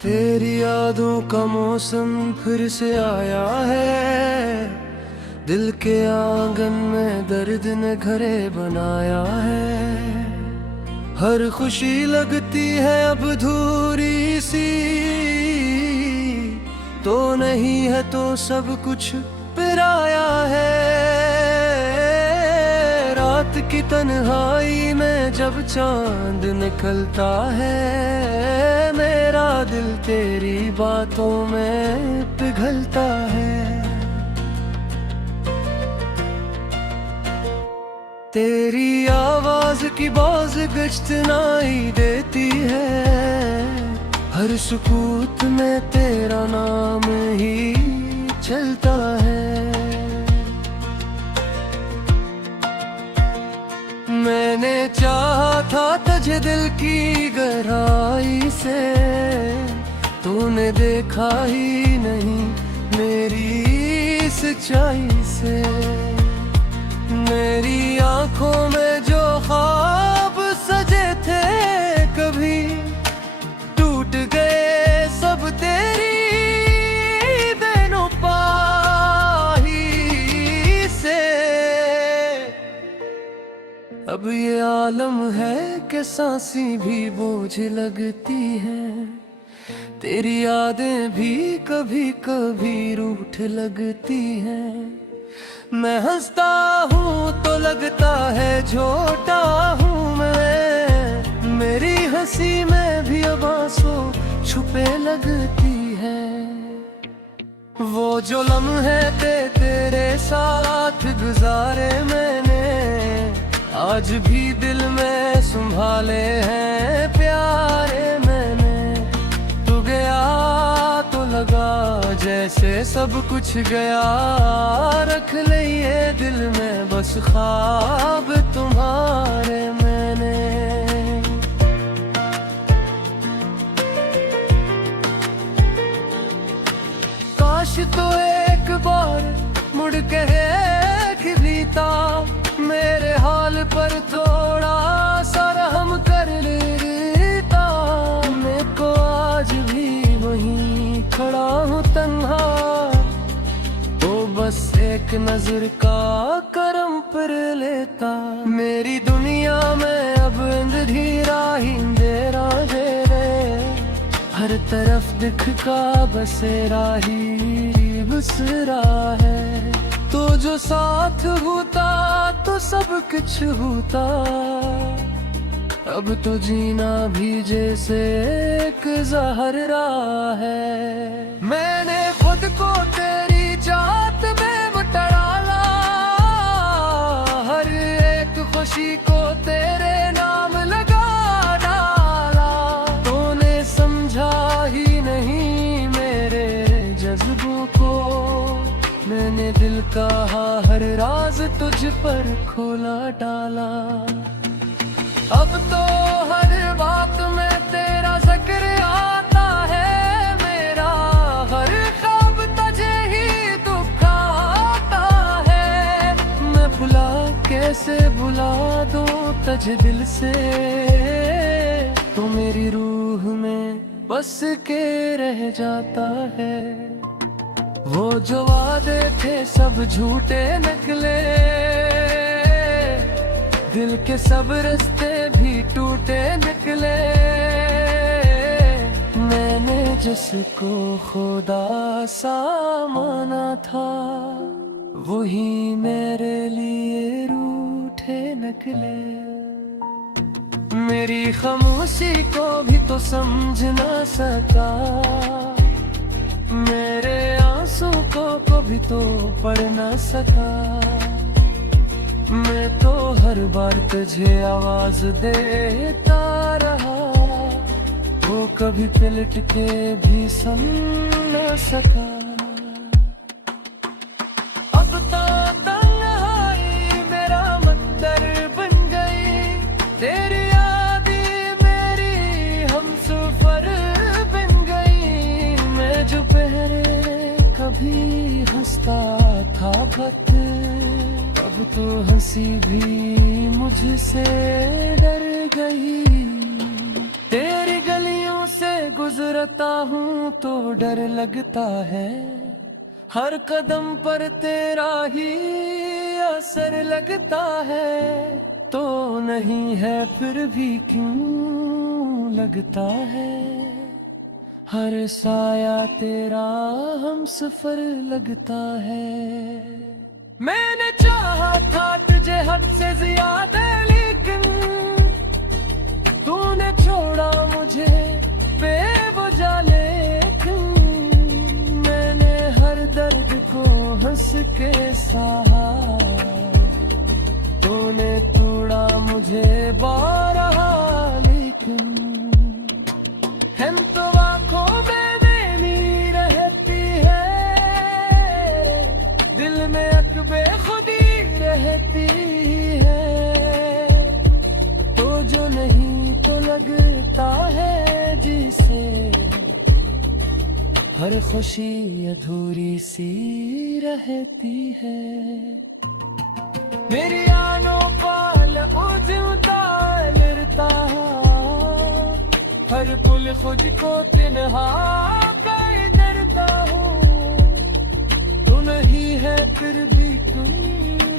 तेरी यादों का मौसम फिर से आया है, दिल के आंगन में दर्द ने घरे बनाया है। हर खुशी लगती है अब अधूरी सी, तो नहीं है तो सब कुछ पिराया है। रात की तन्हाई में जब चांद निकलता है, मेरा दिल तेरी बातों में पिघलता है। तेरी आवाज की बाज गश्त नाई देती है, हर सुकूत में तेरा नाम ही चलता है। मैंने चाहा था तुझे दिल की गहराई से, तूने देखा ही नहीं मेरी सच्चाई से। मेरी आंखों में जो ख्वाब सजे थे कभी टूट गए सब तेरी बेनौपाही से। अब ये आलम है कि सांसें भी बोझ लगती हैं, तेरी यादें भी कभी कभी रूठ लगती हैं। मैं हंसता हूँ तो लगता है झूठा हूँ मैं, मेरी हंसी में भी अब आंसू छुपे लगती है। वो जो लम्हे तेरे साथ गुजारे मैंने, आज भी दिल में संभाले हैं प्यारे मैंने। तू गया तो लगा जैसे सब कुछ गया, रख लिए दिल में बस ख्वाब तुम्हारे मैंने। काश तो एक बार मुड़ के देख लेता, मेरे हाल पर थोड़ा सा रहम कर लेता। मैं को आज भी वहीं खड़ा हूँ तन्हा, तो बस एक नजर का करम पर लेता। मेरी दुनिया में अब अंधेरा ही अंधेरा दे रे, हर तरफ दिख का बसेरा ही बसरा है। तो जो साथ होता तो सब कुछ होता, अब तो जीना भी जैसे एक ज़हरा है। मैंने खुद को तेरी जात में डाला, हर एक खुशी को तेरे नाम लगा डाला। तूने समझा ही नहीं मेरे जज्बों को, मैंने दिल का हर राज तुझ पर खोला डाला। अब तो हर बात में तेरा जिक्र आता है, मेरा हर ख्वाब तुझे ही दुखाता है। मैं कैसे भुला दूं तुझे दिल से, तो मेरी रूह में बस के रह जाता है। वो जो वादे थे सब झूठे निकले, दिल के सब रास्ते भी टूटे निकले। मैंने जिसको खुदा सा माना था, वही मेरे लिए रूठे निकले। मेरी खामोशी को भी तो समझ ना सका, मेरे आंसू को भी तो पढ़ ना सका। मैं तो हर बार तुझे आवाज देता रहा, वो कभी पलट के भी सुन न सका। अब तो तन्हाई मेरा मंदिर बन गई, तेरी यादें मेरी हमसफर बन गई। मैं जो पहले कभी हंसता था भक्त, अब तो हंसी भी मुझसे डर गई। तेरी गलियों से गुजरता हूँ तो डर लगता है, हर कदम पर तेरा ही असर लगता है। तो नहीं है फिर भी क्यों लगता है, हर साया तेरा हम सफर लगता है। मैंने चाहा था तुझे हद से ज्यादा, लेकिन तूने छोड़ा मुझे बेवजह। लेकिन मैंने हर दर्द को हंस के सहा, तूने तोड़ा मुझे बारहा। लेकिन हम तो आँखों में बेनी रहती है, दिल में अकबे खुदी रहती है। तो जो नहीं तो लगता है जिसे, हर खुशी अधूरी सी रहती है। मेरी आनों पाल उजमता लिरता, हर पुल खुद को तिन्हा कर डरता हूँ। तू नहीं है फिर भी तुम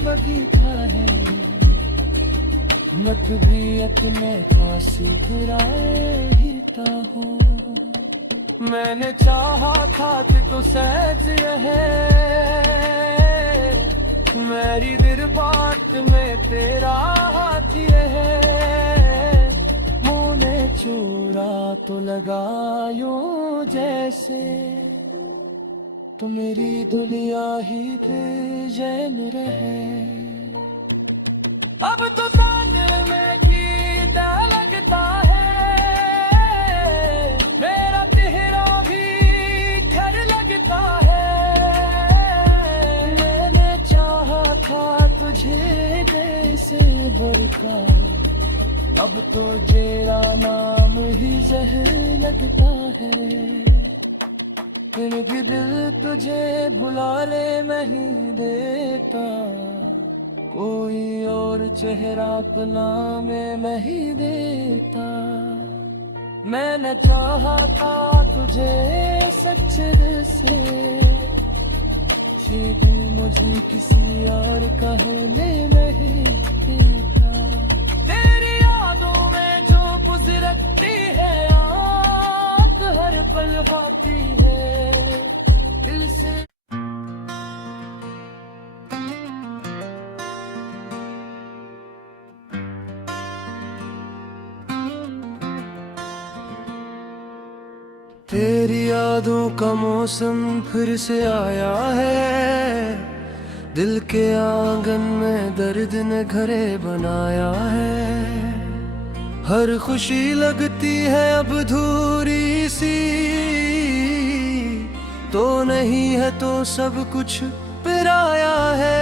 बगीचा है, मैं तबीयत में काशी गिरता हूँ। मैंने चाहा था कि तू सहज रहे, मेरी दिल बात में तेरा हाथ ये है। मुँह ने चूरा तो लगायूं जैसे, तो मेरी दुनिया ही बेचैन रहे। अब तो सामने में गीता लगता है, मेरा चेहरा भी घर लगता है। मैंने चाहा था तुझे जैसे बरका, अब तो जेरा नाम ही जहर लगता है। फिर भी दिल तुझे भुला ले नहीं देता, कोई और चेहरा अपना में नहीं देता। मैंने चाहा था तुझे सच्चे दिल से, शायद मुझे किसी और कहने नहीं देता। तेरी यादों में जो गुजरती है आँख, हर पल भागती है दिल से। तेरी यादों का मौसम फिर से आया है, दिल के आंगन में दर्द ने घरे बनाया है। हर खुशी लगती है अब अधूरी सी, तो नहीं है तो सब कुछ पराया है।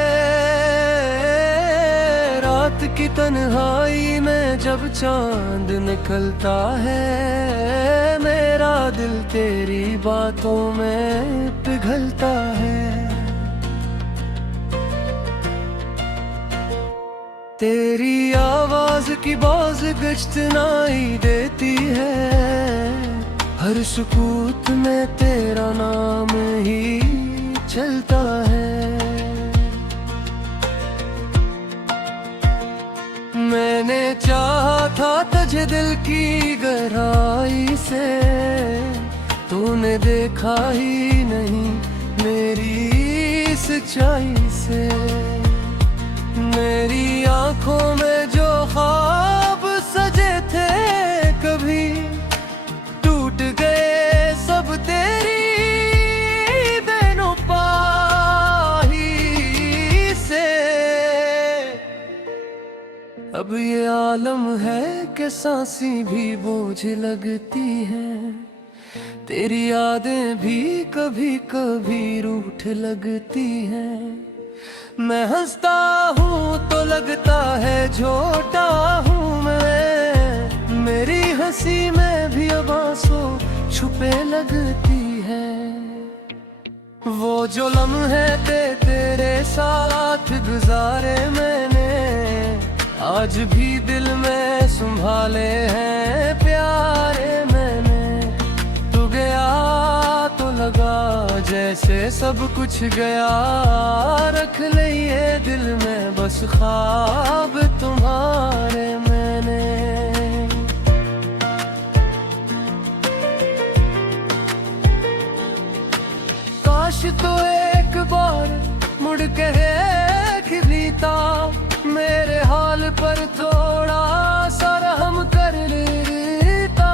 रात की तन्हाई में जब चांद निकलता है, मेरा दिल तेरी बातों में पिघलता है। तेरी आवाज की बाज गश्तनाई देती है, हर सुकूत में तेरा नाम ही चलता है। मैंने चाहा था तुझे दिल की गहराई से, तूने देखा ही नहीं मेरी सच्चाई से। मेरी आंखों में जो ख्वाब सजे थे कभी टूट गए सब तेरी बेनुपाही से। अब ये आलम है कि सांसें भी बोझ लगती हैं, तेरी यादें भी कभी कभी रूठ लगती हैं। मैं हंसता हूँ तो लगता है छोटा हूँ मैं, मेरी हंसी में भी अब आंसू छुपे लगती है। वो जो लम्हे तेरे साथ गुजारे मैंने, आज भी दिल में संभाले हैं प्यारे मैंने। से सब कुछ गया, रख लिए दिल में बस ख्वाब तुम्हारे मैंने। काश तो एक बार मुड़ के देख लेता, मेरे हाल पर थोड़ा सा रहम कर लेता।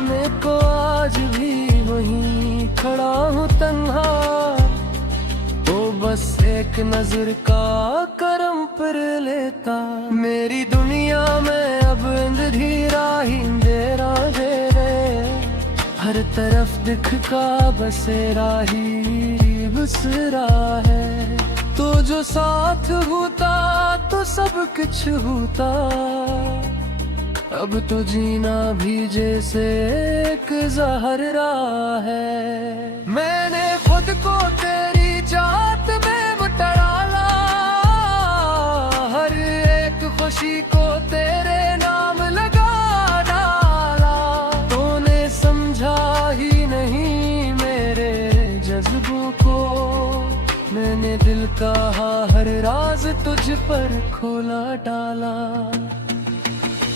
मैं को आज भी वहीं खड़ा हूँ तन्हा, तो बस एक नजर का करम पर लेता। मेरी दुनिया में अब अंधेरा ही अंधेरा दे रे, हर तरफ दिख का बसेरा ही बसरा है। तो जो साथ होता तो सब कुछ होता, अब तो जीना भी जैसे एक जहर रहा है। मैंने खुद को तेरी जात में डाला, हर एक खुशी को तेरे नाम लगा डाला। तूने समझा ही नहीं मेरे जज्बों को, मैंने दिल का हर राज तुझ पर खोला डाला।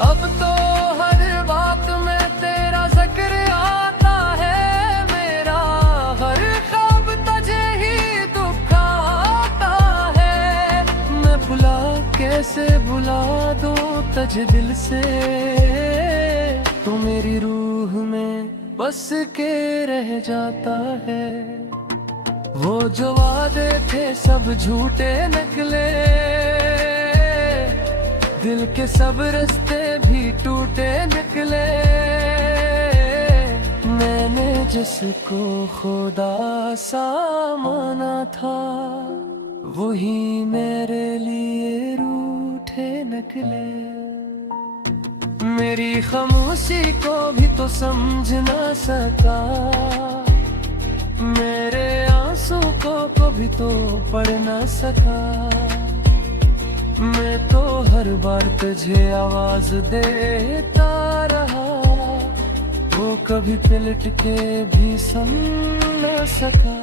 अब तो हर बात में तेरा जिक्र आता है, मेरा हर ख्वाब तुझे ही दुखाता है। मैं भुला कैसे भुला दूं तुझे दिल से, तो मेरी रूह में बस के रह जाता है। वो जो वादे थे सब झूठे निकले, दिल के सब रास्ते भी टूटे निकले। मैंने जिसको खुदा सा माना था, वही मेरे लिए रूठे निकले। मेरी खामोशी को भी तो समझ ना सका, मेरे आंसू को भी तो पढ़ ना सका। मैं तो हर बार तुझे आवाज देता रहा, वो कभी पलट के भी सुन न सका।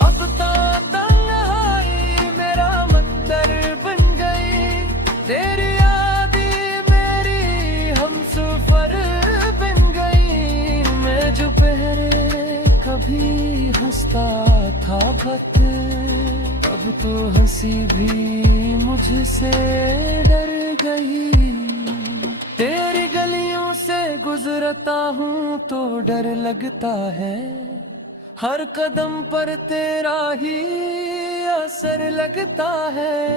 अब तो तन्हाई मेरा मंदिर बन गई, तेरी यादें मेरी हमसफर बन गई। मैं जो पहले कभी हंसता था भक्त, अब तो हंसी भी मुझसे डर गई। तेरी गलियों से गुजरता हूँ तो डर लगता है, हर कदम पर तेरा ही असर लगता है।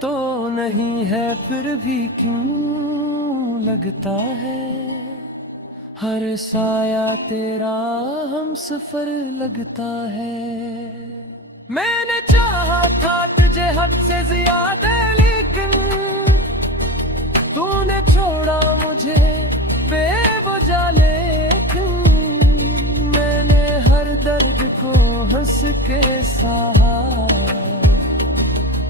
तो नहीं है फिर भी क्यों लगता है, हर साया तेरा हमसफर लगता है। मैंने चाहा था तुझे हद से ज्यादा, लेकिन तूने छोड़ा मुझे बेवजह। लेकिन मैंने हर दर्द को हंस के सहा,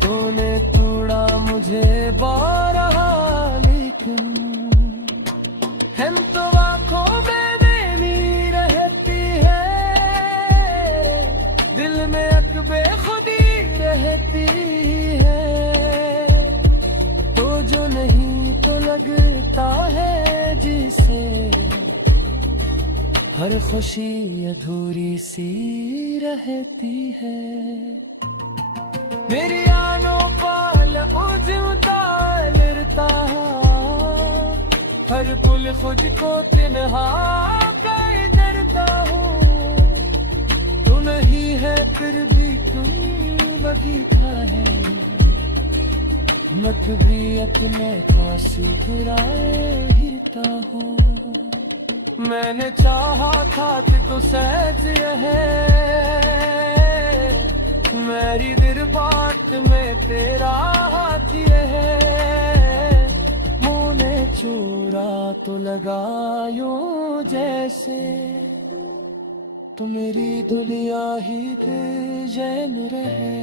तूने तोड़ा मुझे बारहा। लेकिन हम तो आँखों में बेनी रहती है, दिल में बेखुदी रहती है। तो जो नहीं तो लगता है जिसे, हर खुशी अधूरी सी रहती है। मेरी आनों पाल उजमता लरता, हर पुल खुद को तिन्हा कर डरता हूँ। तू नहीं है फिर भी क्यों लगता है, मैं कभी अपने पास गिराए हिरता हूँ। मैंने चाहा था कि तू सहज रहे, मेरी दिल बात में तेरा हाथ है। मुँह ने चूरा तो लगायूं जैसे, तो मेरी दुनिया ही बेचैन रहे।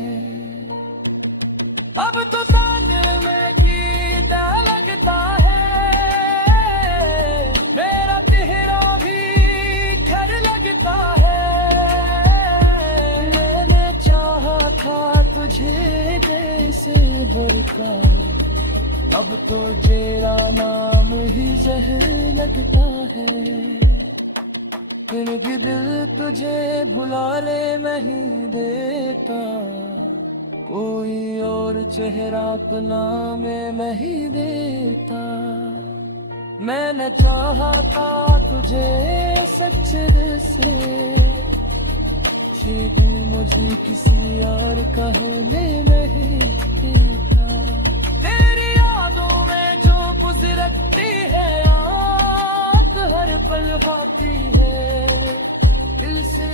अब तो ताने में कीड़ा लगता है, मेरा तेरा भी घर लगता है। का, अब तो तेरा नाम ही जहर लगता है। फिर भी दिल तुझे बुला ले नहीं देता, कोई और चेहरा अपना में नहीं देता। मैंने चाहा था तुझे सच्चे दिल से, ये दिल मुझे किसी और कहने नहीं देता। तेरी यादों में जो गुजरती है याद हर पल खाती है दिल से।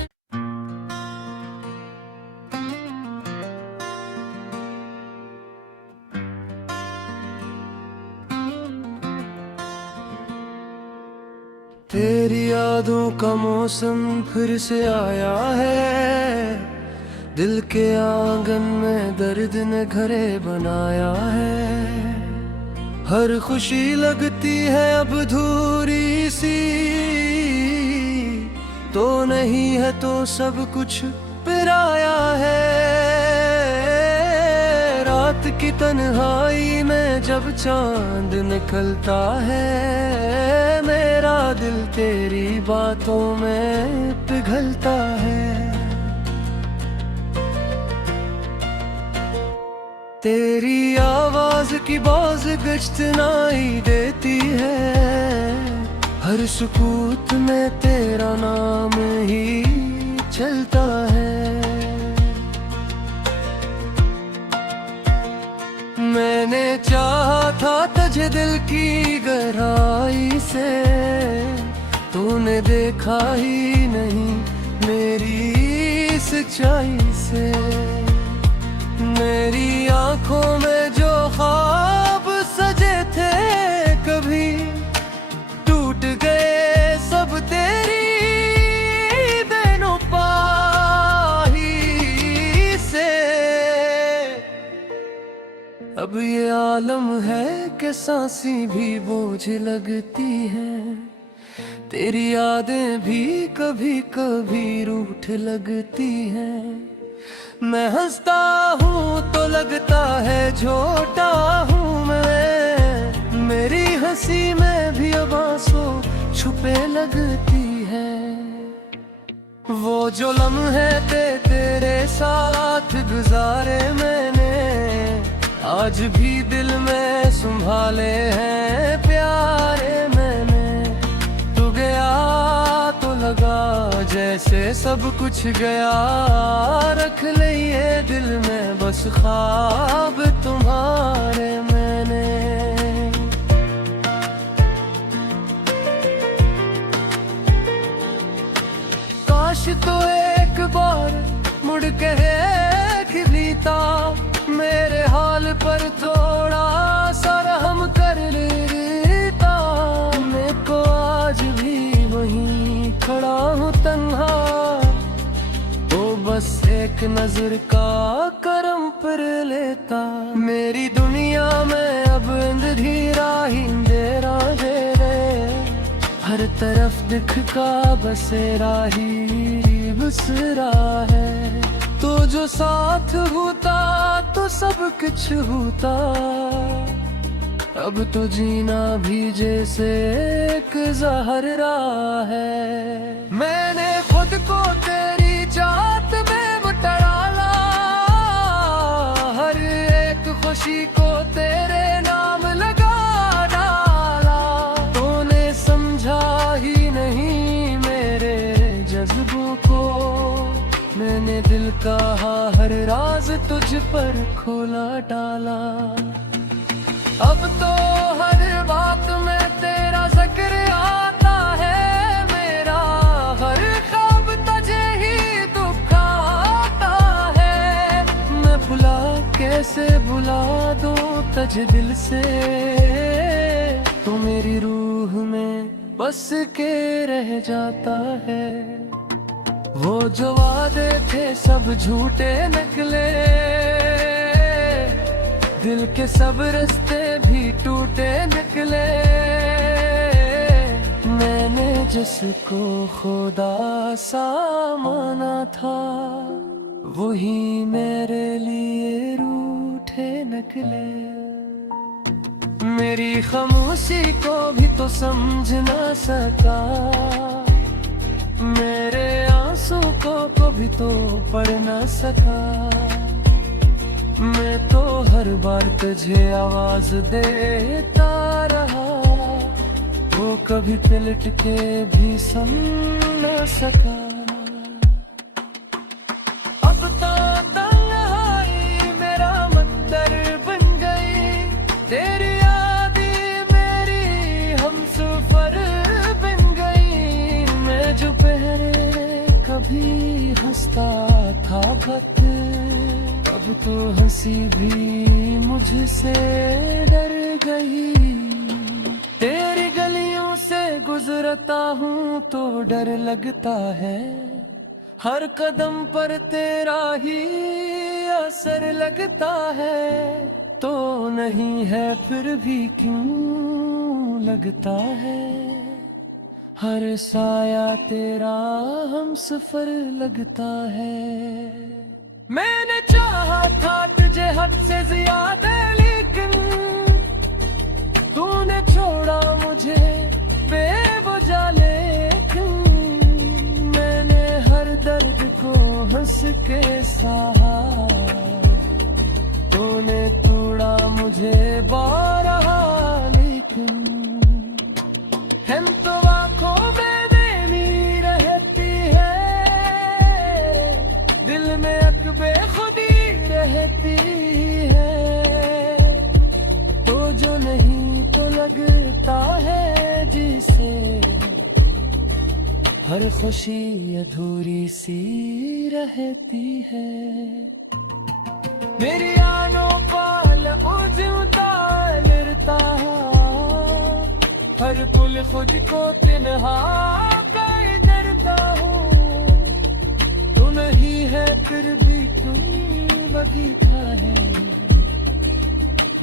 तेरी यादों का मौसम फिर से आया है, दिल के आंगन में दर्द ने घरे बनाया है। हर खुशी लगती है अब अधूरी सी, तो नहीं है तो सब कुछ पराया है। रात की तन्हाई में जब चांद निकलता है, मेरा दिल तेरी बातों में पिघलता है। तेरी आवाज की बाज गश्त नाई देती है, हर सुकूत में तेरा नाम ही चलता है। मैंने चाहा था तुझे दिल की गहराई से, तूने देखा ही नहीं मेरी सच्चाई से। मेरी आंखों में जो ख्वाब सजे थे कभी टूट गए सब तेरी बेनुपाही से। अब ये आलम है कि सांसें भी बोझ लगती हैं, तेरी यादें भी कभी कभी रूठ लगती हैं। मैं हंसता हूँ तो लगता है छोटा हूँ मैं, मेरी हंसी में भी अब आंसू छुपे लगती है। वो जो लम्हे तेरे साथ गुजारे मैंने, आज भी दिल में संभाले हैं प्यारे मैंने। तू गया तो लगा जैसे सब कुछ गया, रख ले ये दिल में बस ख्वाब तुम्हारे मैंने। काश तो एक बार मुड़ के देख लेता, मेरे हाल पर थोड़ा सा रहम कर लेता। मेरे को आज भी वहीं खड़ा हूँ तन्हा, तो बस एक नजर का करम पर लेता। मेरी दुनिया में अब अंधेरा ही अंधेरा दे रे, हर तरफ दिख का बसेरा ही बसरा है। तो जो साथ होता तो सब कुछ होता, अब तो जीना भी जैसे एक जहर रहा है। मैंने खुद को तेरी चाहत में डाला, हर एक खुशी को तेरे नाम लगा डाला। तूने समझा ही नहीं मेरे जज्बों को, मैंने दिल का हर राज तुझ पर खोला डाला। अब तो हर बात में तेरा जिक्र आता है, मेरा हर ख्वाब तुझे ही दुखाता है। मैं भुला कैसे भुला दूं तुझे दिल से, तो मेरी रूह में बस के रह जाता है। वो जो वादे थे सब झूठे निकले, दिल के सब रास्ते भी टूटे निकले। मैंने जिसको खुदा सा माना था, वही मेरे लिए रूठे निकले। मेरी खामोशी को भी तो समझ ना सका, मेरे आंसू को भी तो पढ़ ना सका। मैं तो हर बार तुझे आवाज देता रहा, वो कभी पलट के भी सुन ना सका। अब तो तन्हाई मेरा मंदिर बन गई, तेरी यादें मेरी हमसफर बन गई। मैं जो पहले कभी हंसता था भक्त, अब तो हंसी भी मुझसे डर गई। तेरी गलियों से गुजरता हूँ तो डर लगता है, हर कदम पर तेरा ही असर लगता है। तो नहीं है फिर भी क्यों लगता है, हर साया तेरा हमसफर लगता है। मैंने चाहा था तुझे हद से ज्यादा, लेकिन तूने छोड़ा मुझे बेवजह। लेकिन मैंने हर दर्द को हंस के सहा, तूने तोड़ा मुझे बारहा। लेकिन हम तो आँखों में बेनी रहती है, दिल में बेखुदी रहती है। तो जो नहीं तो लगता है जिसे, हर खुशी अधूरी सी रहती है। मेरी आनों पाल उजता लरता, हर पुल खुद को तिन्हा करता हूँ। तू नहीं है फिर भी तुम बगीचा है,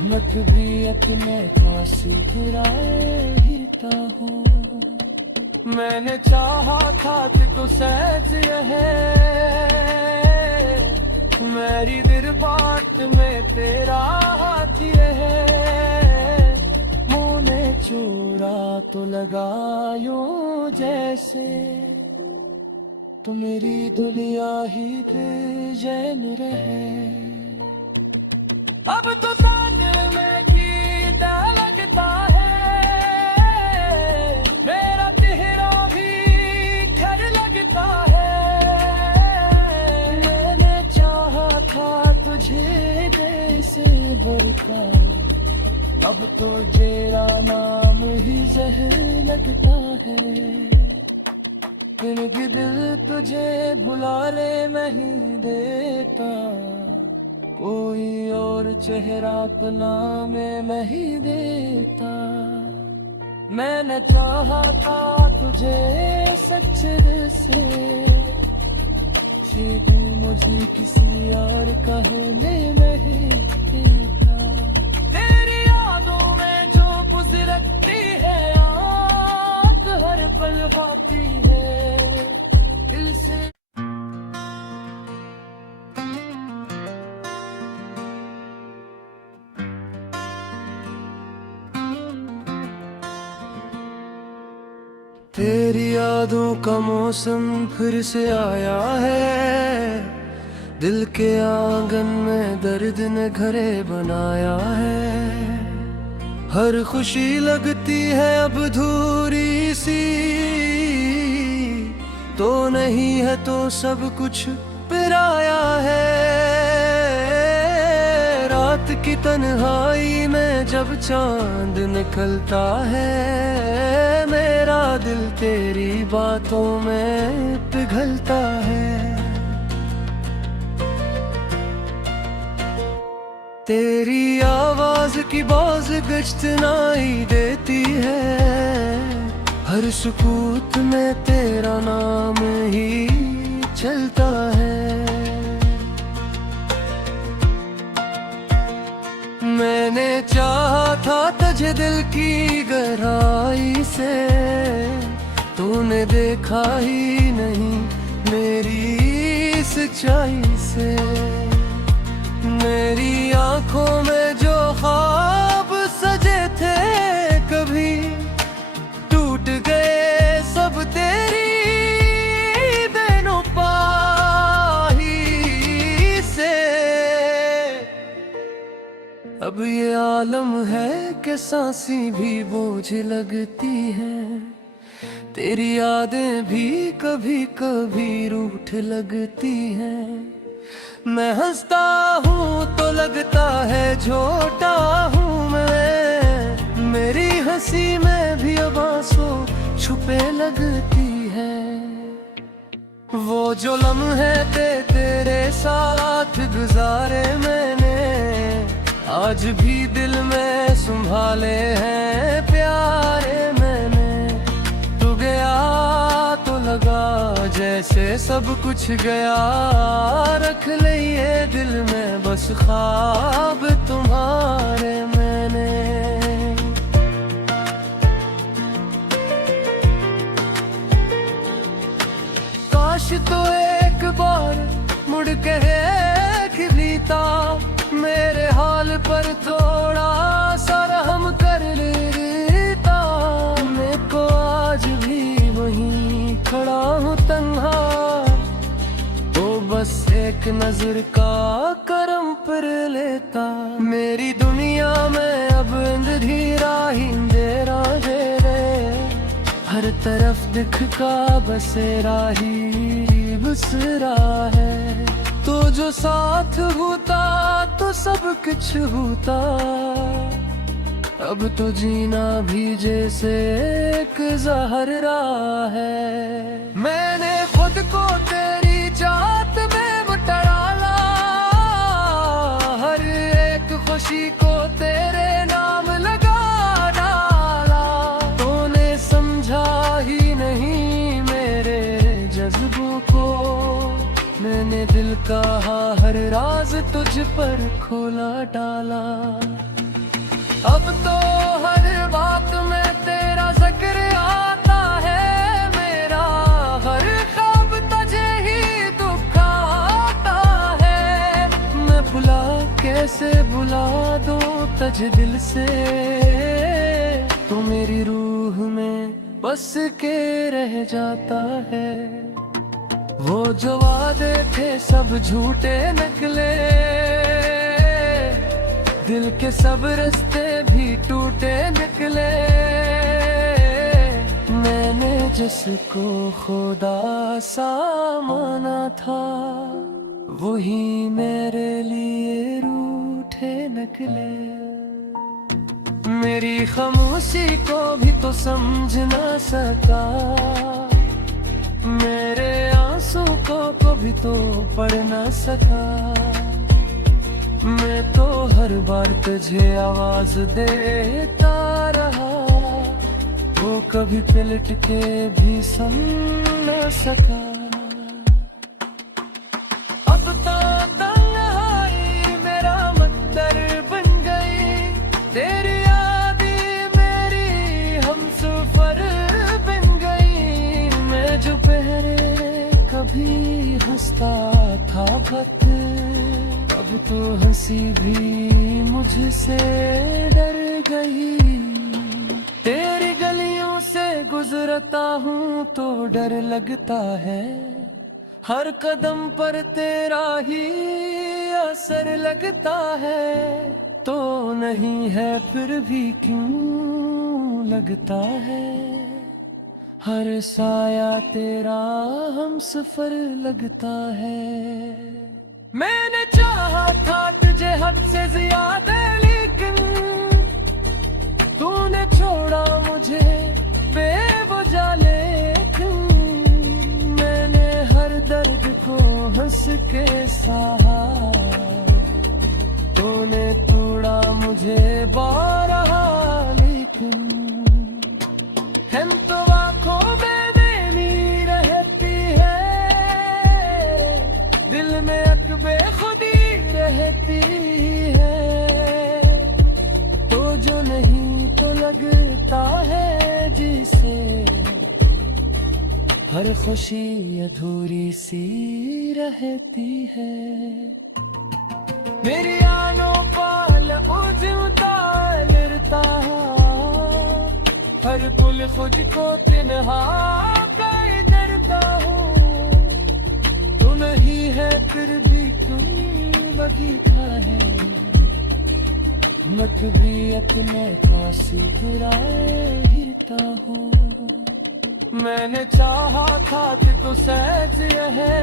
मैं कभी अपने पास गिराता हूँ। मैंने चाहा था कि तू सहज रहे, मेरी दिल बात में तेरा हाथ रहे। मुँह ने चूरा तो लगायूं जैसे, तो मेरी दुनिया ही बेचैन रहे। अब तो ताने में कीड़ा लगता है, मेरा तेरा भी घर लगता है। मैंने चाहा था तुझे जैसे बुरका, अब तो तेरा नाम ही जहर लगता है। कि दिल तुझे भुला ले नहीं देता, कोई और चेहरा अपना में नहीं देता। मैंने चाहा था तुझे सच्चे दिल से, सीधे मुझे किसी और कहने नहीं देता। तेरी यादों में जो गुजरती है याद, हर पल भाती है दिल से। तेरी यादों का मौसम फिर से आया है, दिल के आंगन में दर्द ने घरे बनाया है। हर खुशी लगती है अब अधूरी सी, तो नहीं है तो सब कुछ पराया है। रात की तन्हाई में जब चांद निकलता है, मेरा दिल तेरी बातों में पिघलता है। तेरी आवाज की बाज गश्त नाई देती है, हर सुकूत में तेरा नाम ही चलता है। मैंने चाहा था तुझे दिल की गहराई से, तूने देखा ही नहीं मेरी सच्चाई से। मेरी आंखों में जो ख्वाब सजे थे, अब ये आलम है कि सांसें भी बोझ लगती हैं, तेरी यादें भी कभी कभी रूठ लगती हैं। मैं हंसता हूँ तो लगता है छोटा हूँ मैं, मेरी हंसी में भी अब आंसू छुपे लगती है। वो जो लम्हे तेरे साथ गुजारे मैंने, आज भी दिल में संभाले हैं प्यारे मैंने। तू गया तो लगा जैसे सब कुछ गया, रख लिए दिल में बस ख्वाब तुम्हारे मैंने। काश तो एक बार मुड़ के देख लेता, मेरे हाल पर थोड़ा सा रहम कर लेता। मैं को आज भी वहीं खड़ा हूँ तन्हा, तो बस एक नजर का करम पर लेता। मेरी दुनिया में अब अंधेरा ही अंधेरा दे रे, हर तरफ दिख का बसेरा ही बसरा है। तो जो साथ होता तो सब कुछ होता, अब तो जीना भी जैसे एक ज़हरा है। मैंने खुद को तेरी जात में डाला, हर एक खुशी को तेरे नाम लगा डाला। तूने समझा ही नहीं मेरे जज्बों को, मैंने दिल का हर राज तुझ पर खोला डाला। अब तो हर बात में तेरा जिक्र आता है मेरा, हर ख्वाब तुझे ही दुखाता है। मैं कैसे भुला दूं तुझे दिल से, तो मेरी रूह में बस के रह जाता है। वो जो वादे थे सब झूठे निकले, दिल के सब रास्ते भी टूटे निकले। मैंने जिसको खुदा सा माना था, वही मेरे लिए रूठे निकले। मेरी खामोशी को भी तो समझ ना सका, मेरे आंसू को भी तो पढ़ ना सका। मैं तो हर बार तुझे आवाज देता रहा, वो कभी पलट के भी सुन ना सका। अब तो तन्हाई मेरा मंदिर बन गई, तेरी यादें मेरी हमसफर बन गई। मैं जो पहले कभी हंसता था भक्त, अब तो हंसी भी मुझसे डर गई। तेरी गलियों से गुजरता हूँ तो डर लगता है, हर कदम पर तेरा ही असर लगता है। तो नहीं है फिर भी क्यों लगता है, हर साया तेरा हमसफर लगता है। मैंने चाहा था तुझे हद से ज्यादा, लेकिन तूने छोड़ा मुझे बेवजह। लेकिन मैंने हर दर्द को हंस के सहा, तूने तोड़ा मुझे बारहा। लेकिन हम तो आँखों में देनी रहती है, दिल में अकबे खुदी रहती है। तो जो नहीं तो लगता है जिसे, हर खुशी अधूरी सी रहती है। मेरी आनों पाल उजता गिरता, हर पुल खुद को तिन्हा करता हूँ। तू नहीं है फिर भी क्यों बगीचा है, मैं कभी अपने पास फिरता हूँ। मैंने चाहा था कि तू सहज है,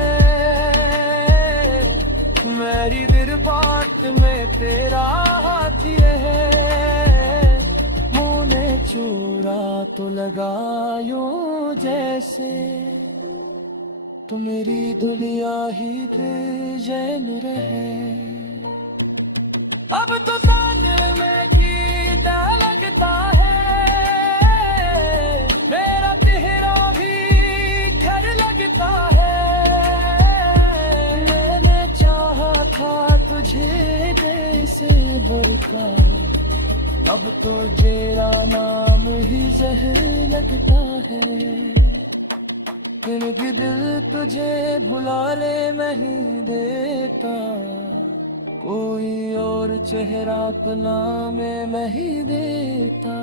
मेरी दिल बात में तेरा हाथ ये है। मुँह ने चूरा तो लगायो जैसे, तो मेरी दुनिया ही बेचैन रहे। अब तो ताने में कीड़ा लगता है, मेरा तेरा भी घर लगता है। मैंने चाहा था तुझे जैसे बरखा, अब तो तेरा नाम ही जहर लगता है। इनकी दिल तुझे भुला ले नहीं देता, कोई और चेहरा अपना में नहीं देता।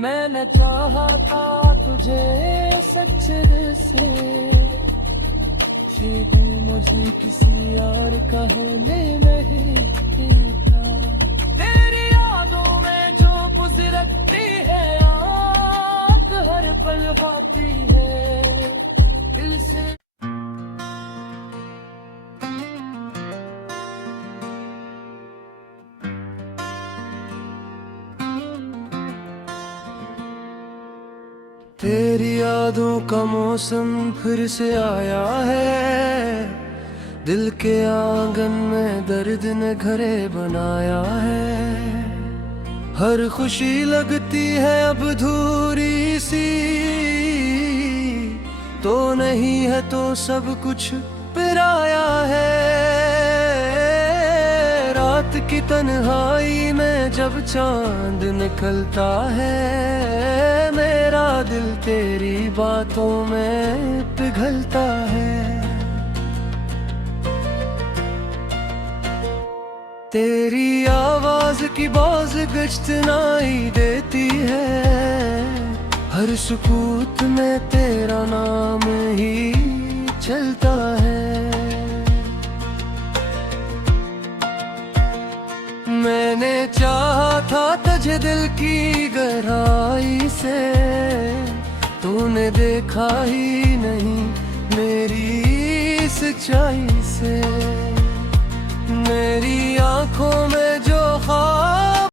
मैंने चाहा था तुझे सच्चे दिल से, तू मुझे किसी और कहने नहीं देता। तेरी यादों में जो गुजरती है आँख हर पल भाती है दिल से। तेरी यादों का मौसम फिर से आया है, दिल के आंगन में दर्द ने घरे बनाया है। हर खुशी लगती है अब अधूरी सी, तो नहीं है तो सब कुछ पराया है। रात की तन्हाई में जब चांद निकलता है, मेरा दिल तेरी बातों में पिघलता है। तेरी आवाज की बाज गश्त नाई देती है, हर सुकूत में तेरा नाम ही चलता है। मैंने चाहा था तुझे दिल की गहराई से, तूने देखा ही नहीं मेरी सच्चाई से। मेरी आंखों में